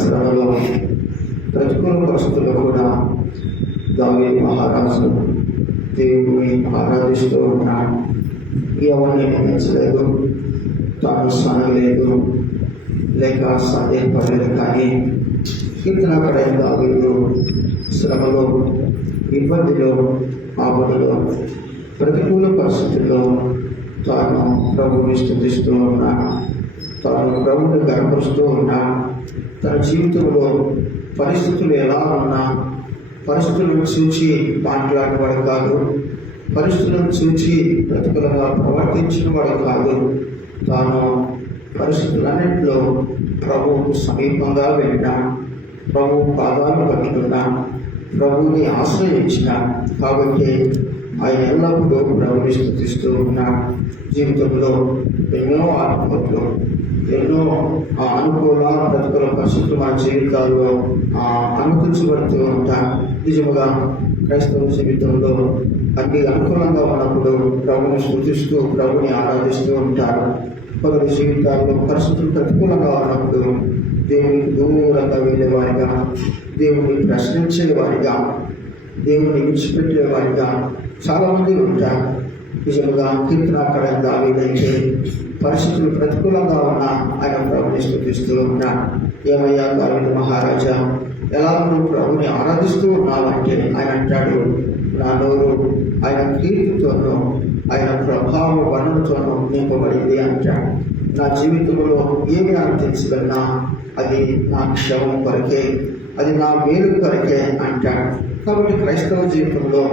శ్రమలో ప్రతికూల పరిస్థితుల్లో కూడా దావీదు మహారాజు దేవుని ఆరాధిస్తూ ఉన్నాడు. ఎవరిని నియమించలేదు, తాను సనలేదు, లేక సందేహపడలేదు. కానీ కీర్తనకారుడైన దావీదు శ్రమలో, ఇబ్బందిలో, ఆపదలో, ప్రతికూల పరిస్థితుల్లో తాను ప్రభువుని స్తుతిస్తూ ఉన్నాడు. తాను ప్రభువుని గర్వపరుస్తూ ఉన్నాడు. తన జీవితంలో పరిస్థితులు ఎలా ఉన్నా పరిస్థితులను చూచి మాట్లాడేవాడు కాదు, పరిస్థితులను చూచి ప్రతికూలంగా ప్రవర్తించిన వాడు కాదు. తాను పరిస్థితులన్నింటిలో ప్రభువుకు సమీపంగా వెళ్ళినాడు, ప్రభువు పాదాలు పట్టుకున్నాడు, ప్రభువుని ఆశ్రయించిన. కాబట్టి ఆయన ఎల్లప్పుడూ ప్రభువుని స్తుతిస్తూ ఉన్నాడు. జీవితంలో ఎన్నో ఆత్మహత్యలు, ఎన్నో అనుకూల ప్రతికూల పరిస్థితులు మన జీవితాల్లో అనుకరించబడుతూ ఉంటాయి. నిజముగా క్రైస్తవ జీవితంలో అన్ని అనుకూలంగా ఉన్నప్పుడు ప్రభుని స్తుతిస్తూ ప్రభుని ఆరాధిస్తూ ఉంటారు. కొందరు జీవితాల్లో పరిస్థితులు ప్రతికూలంగా ఉన్నప్పుడు దేవునికి దూరంగా వెళ్ళేవారిగా, దేవుని ప్రశ్నించేవారిగా, దేవుని విడిచిపెట్టేవారిగా చాలామంది ఉంటారు. నిజంగా కీర్తనకారుడైన దావీదైతే పరిస్థితులు ప్రతికూలంగా ఉన్నా ఆయన ప్రభుని స్తుతిస్తూ ఉన్నాడు. ఏమయ్యా దావీదు మహారాజా, ఎలా నువ్వు ప్రభుని ఆరాధిస్తూ ఉన్నావంటే ఆయన అంటాడు, నా నోరు ఆయన కీర్తితోనూ ఆయన ప్రభావ వర్ణనతోనూ నింపబడింది అంటాడు. నా జీవితంలో ఏమి అనిపించగలనా అది నా క్షేమం కొరకే, అది నా మేలు కొరకే అంటాడు. కాబట్టి క్రైస్తవ జీవితంలో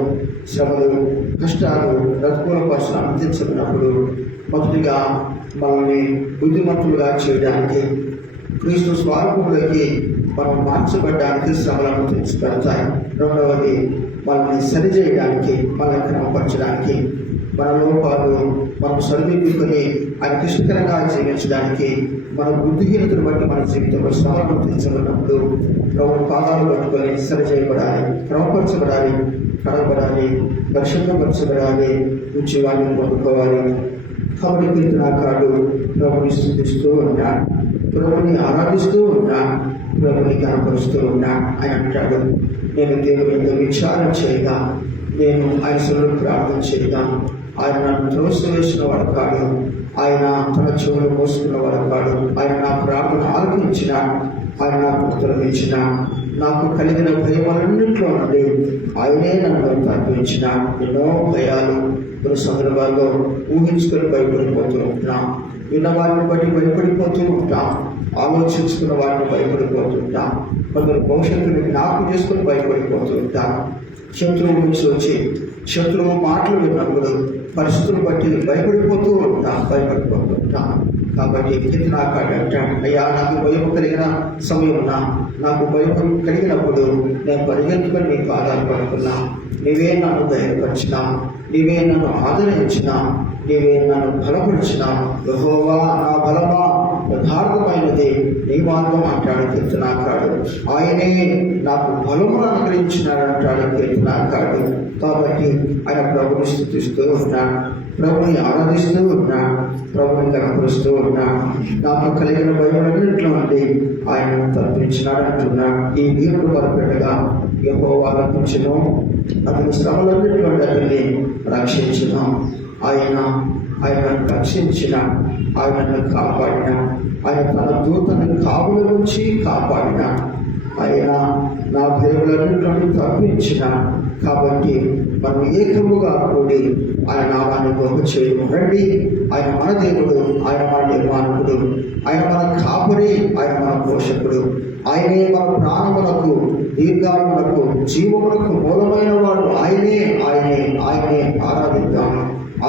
శ్రమలు, కష్టాలు, ప్రతికూల పరిస్థితులు అందించినప్పుడు మొదటిగా మనల్ని బుద్ధిమంతులుగా చేయడానికి, క్రీస్తు స్వరూపంలోకి మనం మార్చబడడానికి శ్రమలను తెచ్చిపెడతాయి. రెండవది మనల్ని సరిచేయడానికి, మనల్ని క్రమపరచడానికి, మన లోపాలు మనం సరిదిద్దుకొని ఆయనకి ఇష్టకరంగా జీవించడానికి, మన బుద్ధిహీనతను బట్టి మన జీవితంలో శ్రమలను తెచ్చినప్పుడు ప్రభు పాదాలు పట్టుకొని సరిచేయబడాలి, క్రమపరచబడాలి, కడగబడాలి, పరిశుభ్రపరచబడాలి, ఉద్యోగాన్ని పొందుకోవాలి. కాబట్టి కీర్తనకారుడు ప్రభుని స్తుతిస్తూ ఉన్నాడు, ప్రభుని ఆరాధిస్తూ ఉన్నాడు, ప్రభుని కనపరుస్తూ ఉన్నాడు. ఆయన అంటాడు, నేను దేవుని ఎంతో విచారం చేయగా, నేను ఆయన సన్నిధిలో ప్రార్థన చేయగా, ఆయన నన్ను త్రోసివేసిన వాడు కాడు, ఆయన తన చెవులు మోసుకున్న వాడు కాడు. ఆయన నా ప్రార్థన ఆలకించిన, ఆయన నాకు ఉత్తరమిచ్చిన, నాకు కలిగిన భయములన్నింటిలో నుండి ఆయనే నన్ను తప్పించిన. ఎన్నో భయాలు కొన్ని సందర్భాల్లో ఊహించుకొని భయపడిపోతూ ఉంటాం, విన్న వారిని బట్టి భయపడిపోతూ ఉంటాం, ఆలోచించుకున్న వారిని భయపడిపోతుంటాం, కొందరు భవిష్యత్తుని జ్ఞాపకం చేసుకుని భయపడిపోతూ ఉంటాం. శత్రువు నుంచి వచ్చి శత్రువు మాటలు విన్నప్పుడు పరిస్థితులు బట్టి భయపడిపోతూ ఉంటాం. కాబట్టి కీర్తనకారుడు అంటాడు, అయ్యా నాకు భయం కలిగిన సమయమున, నాకు భయం కలిగినప్పుడు నేను పరిగెత్తుకొని నీకు ఆధారపడుకున్నా, నీవే నన్ను ధైర్యపరిచినా, నీవే నన్ను ఆదరించినా, నీవే నన్ను బలపరిచినా. యెహోవా నా బలమా, యథార్థమైనది నీ మార్గం అంటాడు కీర్తనకారుడు. ఆయనే నాకు బలమును అనుగ్రహించినాడు అంటాడు కీర్తనకారుడు. కాబట్టి ఆయన ప్రభుని స్తుతిస్తూ ఉన్నాడు, ప్రభుని ఆరాధిస్తూ ఉన్నాడు, ప్రభుని కనపరుస్తూ ఉన్నాడు. నాకు కలిగిన భయములన్నింటిలో నుండి ఆయన తప్పించినాడు అంటున్నాడు. ఈ దేవుడు వరపెట్టగా యెహోవా రక్షించును, అతని శ్రమలన్నింటిలో అతన్ని రక్షించును. ఆయనను రక్షించిన, ఆయనను కాపాడిన, ఆయన తన దూతను కాపుల నుంచి కాపాడిన, ఆయన నా భయములన్నింటినీ తప్పించిన. కాబట్టి మనం ఏకముగా కూడి ఆయన నామాన్ని గొప్ప చేయడం రండి. ఆయన మన దేవుడు, ఆయన మన నిర్మాణకుడు, ఆయన మన కాపరి, ఆయన మన పోషకుడు, ఆయనే మన ప్రాణములకు, దీర్ఘాయువులకు, జీవములకు మూలమైన వాడు. ఆయనే ఆరాధిద్దాం,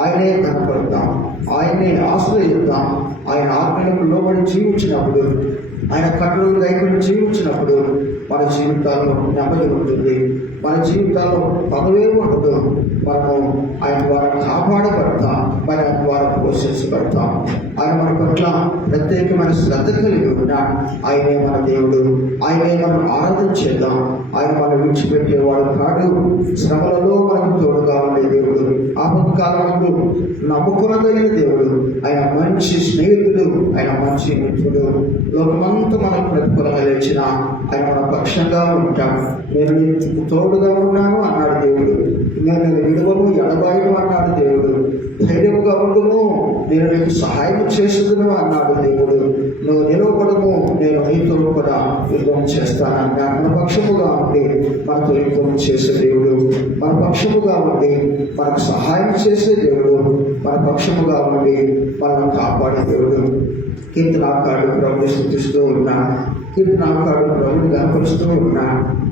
ఆయనే కనపడతాం, ఆయనే ఆశ్రయిద్దాం. ఆయన ఆజ్ఞలకు లోబడి జీవించినప్పుడు, ఆయన కట్టడలు గైకొని జీవించినప్పుడు మన జీవితాల్లో నెమ్మది ఉంటుంది, మన జీవితాల్లో పదవే ఉండదు. మనము ఆయన ద్వారా కాపాడబడతాం, మరి ఆయన ద్వారా పోషించబడతాం. ఆయన మన పట్ల ప్రత్యేకమైన శ్రద్ధ కలిగి ఉన్నాడు. ఆయనే మన దేవుడు, ఆయనే మనం ఆరాధన చేద్దాం. ఆయన మనం విడిచిపెట్టేవాడు కాడు. శ్రమలలో మనకు తోడుగా ఉండే దేవుడు, ఆపత్కాలంలో నమ్ముకునదగిన దేవుడు, ఆయన మంచి స్నేహితుడు, ఆయన మంచి మిత్రుడు. లోకమంతా మనకు ప్రతిఫలంగా లేచిన ఆయన మన పక్షంగా ఉంటాడు. నేను నీకు తోడుగా ఉన్నాను అన్నాడు దేవుడు. నేను విడువను ఎడబాయను అన్నాడు దేవుడు. ధైర్యముగా ఉండును, నేను నీకు సహాయం చేసుదును అన్నాడు దేవుడు. నువ్వు నిలవబడము, నేను నీతో కూడా యుద్ధం చేస్తానన్నా. మన పక్షముగా ఉండి మనతో యుద్ధం చేసే దేవుడు, మన పక్షముగా ఉండి మనకు సహాయం చేసే దేవుడు, మన పక్షముగా ఉండి మనల్ని కాపాడే దేవుడు. కీర్తనాకారుడు ప్రభుని స్తుతిస్తూ ఉన్నా, కీర్తనాకారుడు ప్రభుని కనపరుస్తూ ఉన్నా.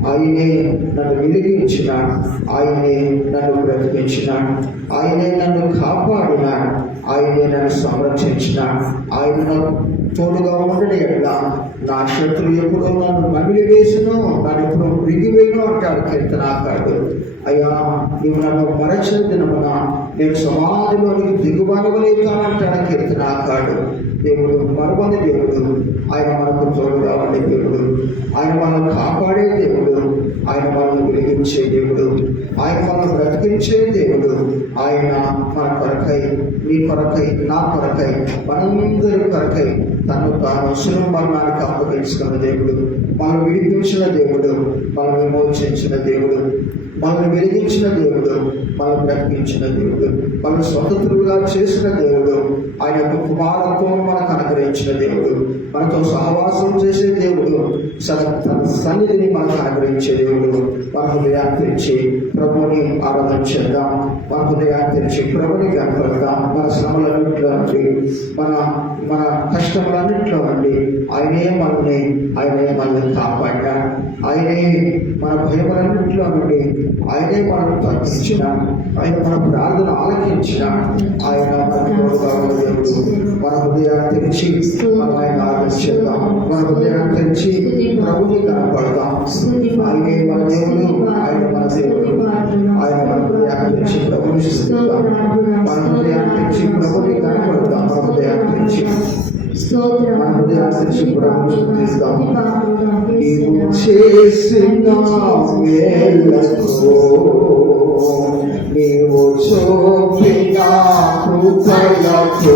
ఆయనే నన్ను వెలిగించినాడు, ఆయనే నన్ను బ్రతికించినాడు, ఆయనే నన్ను కాపాడినాడు, ఆయనే నన్ను సంరక్షించినాడు. ఆయన నాకు తోడుగా ఉండడం ఎట్లా నా శత్రులు ఎప్పుడో నన్ను నమిలి వేసును, నన్ను ఎప్పుడో విరిగివేను అంటాడు కీర్తనాకారుడు. అయ్యా, నీవు నన్ను మరచిన దినమున నేను సమాధిలోనికి దిగుబడవలేతానంటాడు కీర్తనాకారుడు. దేవుడు మరొకని దేవుడు, ఆయన మనకు తోడుగా ఉండే దేవుడు, ఆయన మనల్ని కాపాడే దేవుడు, ఆయన మనల్ని వెలిగించే దేవుడు, ఆయన మనల్ని బ్రతికించే దేవుడు. ఆయన మన కొరకై, నీ కొరకై, నా కొరకై, మనందరి కొరకై తను తాను శిలువ మరణానికి అప్పగించుకున్న దేవుడు, మనం విడిపించిన దేవుడు, మనం విమోచించిన దేవుడు, మనల్ని వెలిగించిన దేవుడు, మనం బ్రతికించిన దేవుడు, మనం స్వతంత్రులుగా చేసిన దేవుడు, ఆయన యొక్క కుమారత్వం మనకు అనుగ్రహించిన దేవుడు, మనతో సహవాసం చేసే దేవుడు, తన సన్నిధిని మనకు అనుగ్రహించే దేవుడు. మన హృదయాన్ని తెరిచి ప్రభుని ఆరాధన చేద్దాం, మన హృదయాన్ని తెరిచి ప్రభుని కనపడదాం. మన శ్రమలన్నింటిలో నుండి, మన కష్టములన్నింటిలో నుండి ఆయనే మనల్ని కాపాడినాడు. ఆయనే మన భయములన్నింటిలో నుండి ఆయనే మనల్ని తగ్గించిన, ఆయన మన ప్రార్థన ఆలకించిన, ఆయన దేవుడు. మన హృదయాన్ని తెరిచి మనం ఆయన ఆరాధించేద్దాం, మన హృదయాన్ని తెరిచి ప్రభుని కనపడదాం. ఆయనే మన దేవుడు, ఆయన మన దేవుడు. ఆయన మన హృదయాన్ని తెరిచి ప్రభుని స్తుతిద్దాం, మన హృదయాన్ని తెరిచి ప్రభుని కనపడదాం, మన హృదయాన్ని తెరిచి మన హృదయాన్ని తెరిచి ప్రభుని స్తుతిద్దాం. నీవు చేసిన మేలుతో, నీవు చూపిన కృపలతో,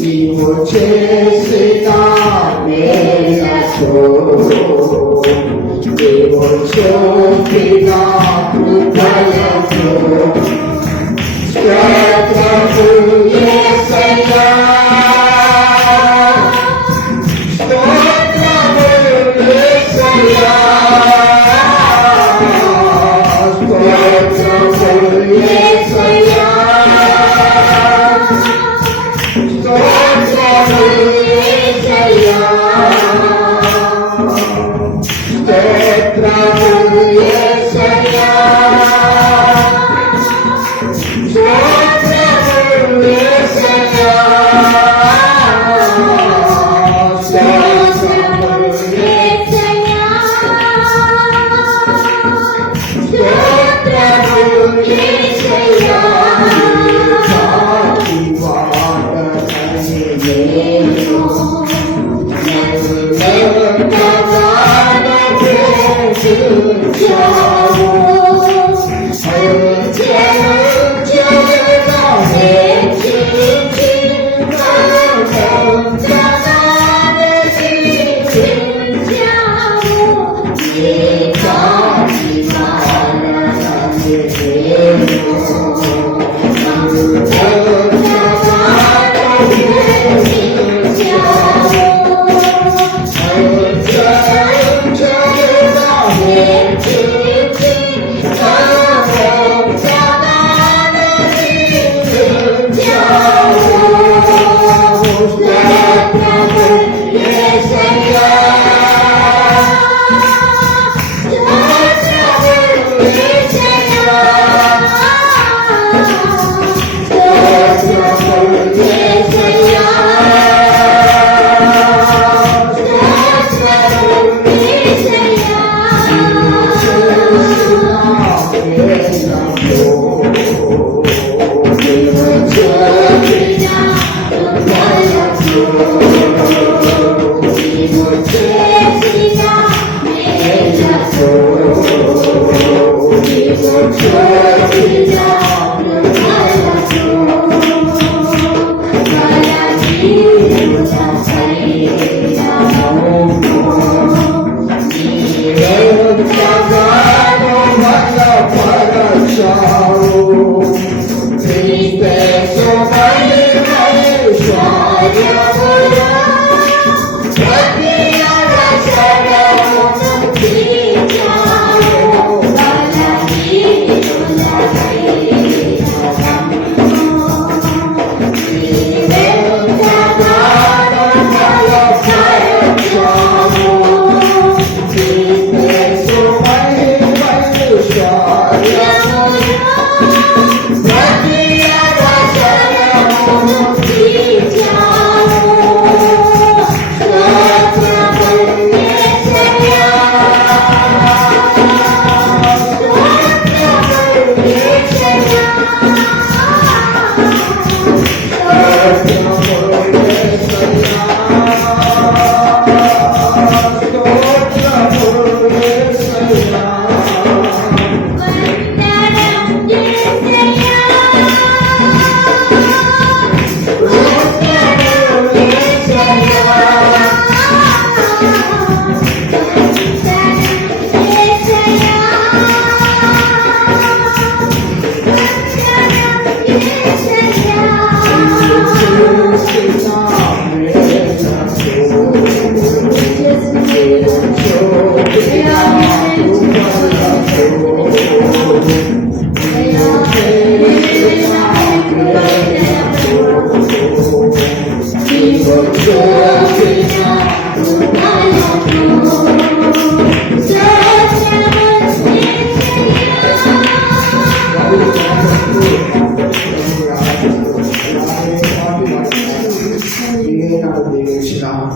నీవు చేసిన మేలుతో, నీవు చూపిన కృపలతో స్తోత్రము యేసయ్యా.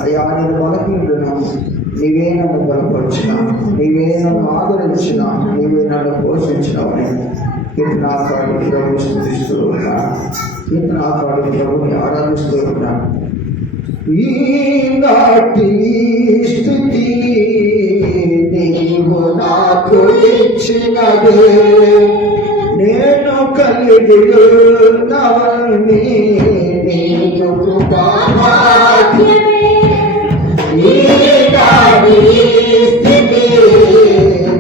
అయ్యా నేను బలహీనుడును, నీవే నన్ను బలపరిచిన, నీవే నన్ను ఆదరించిన, నీవే నన్ను పోషించినవని కీర్తనాకారుడు ప్రభు స్తుతిస్తూ ఉన్నా. కీర్తనాకారుడు ప్రభుని ఆరాధిస్తూ ఉన్నా. ఈనాటి స్తుతి నీవు నాకు ఇచ్చినదే, నేను కలిగి ఉన్నవని నీకు కృపాభాగ్యమే. ఈనాటి స్తుతి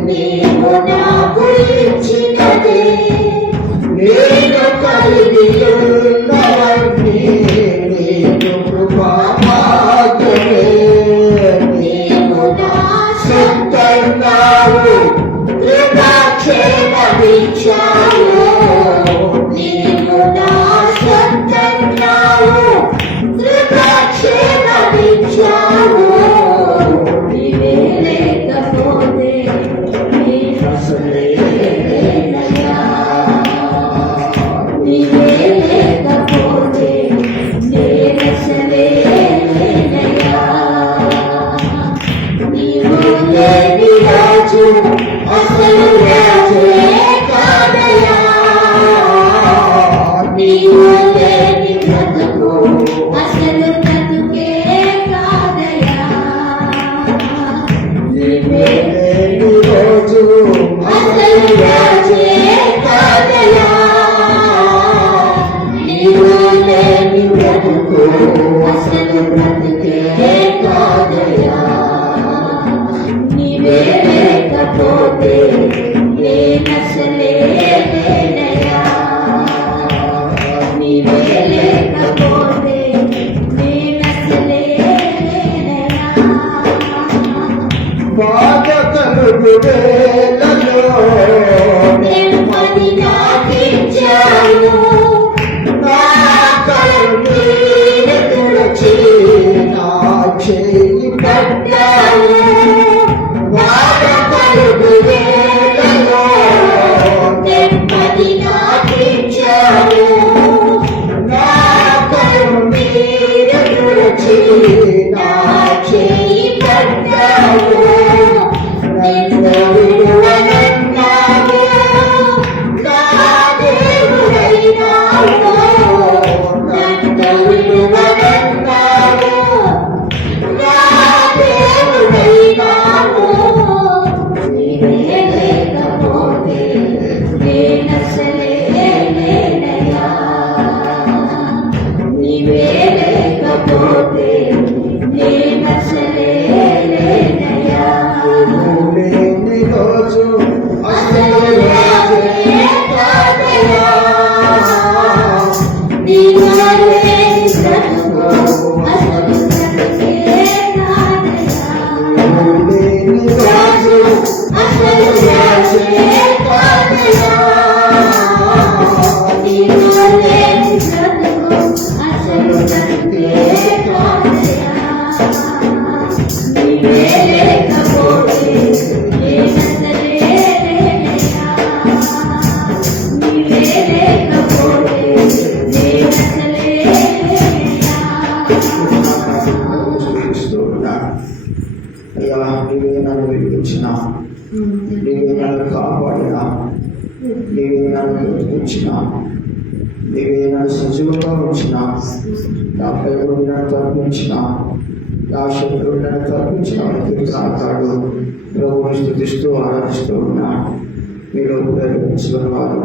నీవు నాకు ఇచ్చినదే, నేను కలిగి ఉన్నవని నీకు కృపాభాగ్యమే. నీవు నా సొంతన్నావు, కృపాక్షేమమిచ్చావు. నీవు నా సొంతన్నావు, కృపాక్షేమమిచ్చావు. నీవే లేకపోతే అసలే లేనయ్యా, నీవే లేకపోతే నేనసలే లేనయ్యా. నీవు లేని రాజు అసలు రాజే కాదయ్యా, నీవు లేని బ్రతుకు అసలు బ్రతుకే కాదయ్యా. నీవే లేని రోజు అసలు రాజే కాదయ్యా, నీవు లేని బ్రతుకు అసలు బ్రతుకే కాదయ్యా. నీవే లేకపోతే నేనసలే లేనయ్యా, నీవే లేకపోతే నేనసలే లేనయ్యా. బాధ కలుగు వేళలో నెమ్మది నాకిచ్చావు, నా కన్నీరు తుడిచి నా చేయి పట్టావు. బాధ కలుగు వేళలో నెమ్మది నాకిచ్చావు, నా కన్నీరు తుడిచి నా చేయి పట్టావు. నన్ను విడువనన్నావు, నా దేవుడైనావు. నన్ను విడువనన్నావు, నా దేవుడైనావు. నన్ను వెలిగించిన, నీవే నన్ను కాపాడిన, నీవే నన్ను బ్రతికించిన, నీవే నన్ను సజీవంగా ఉంచిన, నా ప్రేమను నన్ను తప్పించిన, నా శత్రువులు నన్ను తప్పించిన వారికి కాకాడు ప్రభువుని స్తుతిస్తూ ఆరాధిస్తూ ఉన్నాడు. మీలో ప్రేరేపించిన వారు